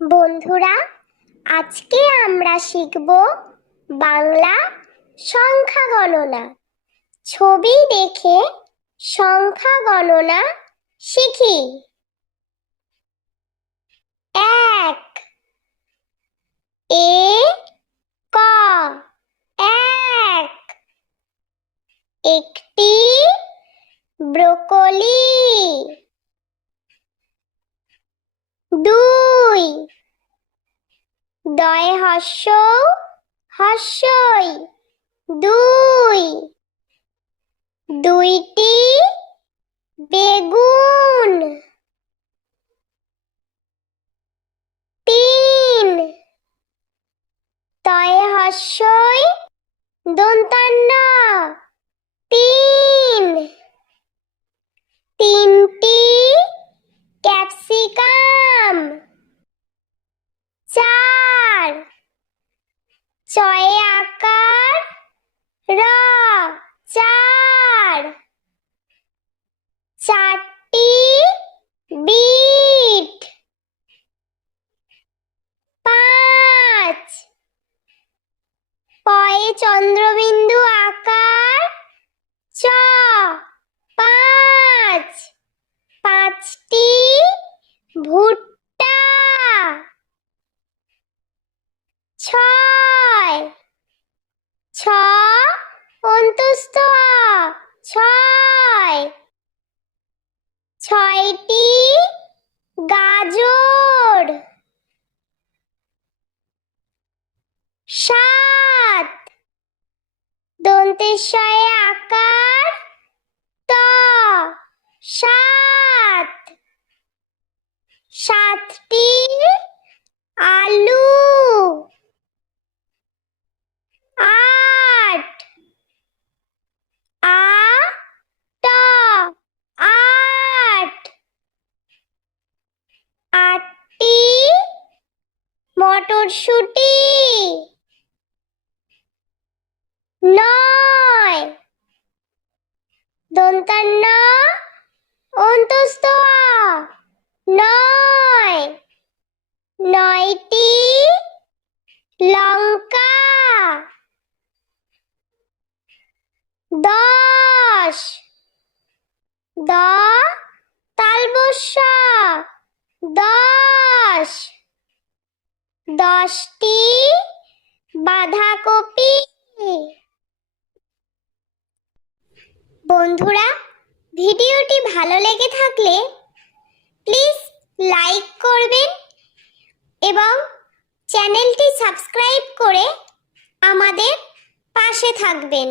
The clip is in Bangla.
বন্ধুরা, আজকে আমরা শিখব বাংলা সংখ্যা গণনা। ছবি দেখে সংখ্যা গণনা শিখি। ১ এ ক ১ একটি ব্রোকলি। ২ দয় হস্যই ২ দুইটি বেগুন। ৩ তয় হস্যই দন্তান্ন ৩ তিনটি ক্যাপসিকাম। ৪ চয়ে আকার র ৪ চারটি বিট। ৫ পয়ে চন্দ্রবিন্দু আকার চ ৫ পাঁচটি ভুট্টা। ৬ ছ অন্তস্থ ছয় ছয়টি গাজর। ৭ দন্তেশ্বয়ে আকার ত ৭ সাতটি আলু। ৮ আ ট ৮ আটটি মটরশুঁটি। ৯ দন্তান্ন অন্তস্থ নয় নয়টি লঙ্কা। ১০ দ তালবস্য ১০ ১০টি বাঁধাকপি। বন্ধুরা, ভিডিওটি ভালো লেগে থাকলে প্লিজ লাইক করবেন এবং চ্যানেলটি সাবস্ক্রাইব করে আমাদের পাশে থাকবেন।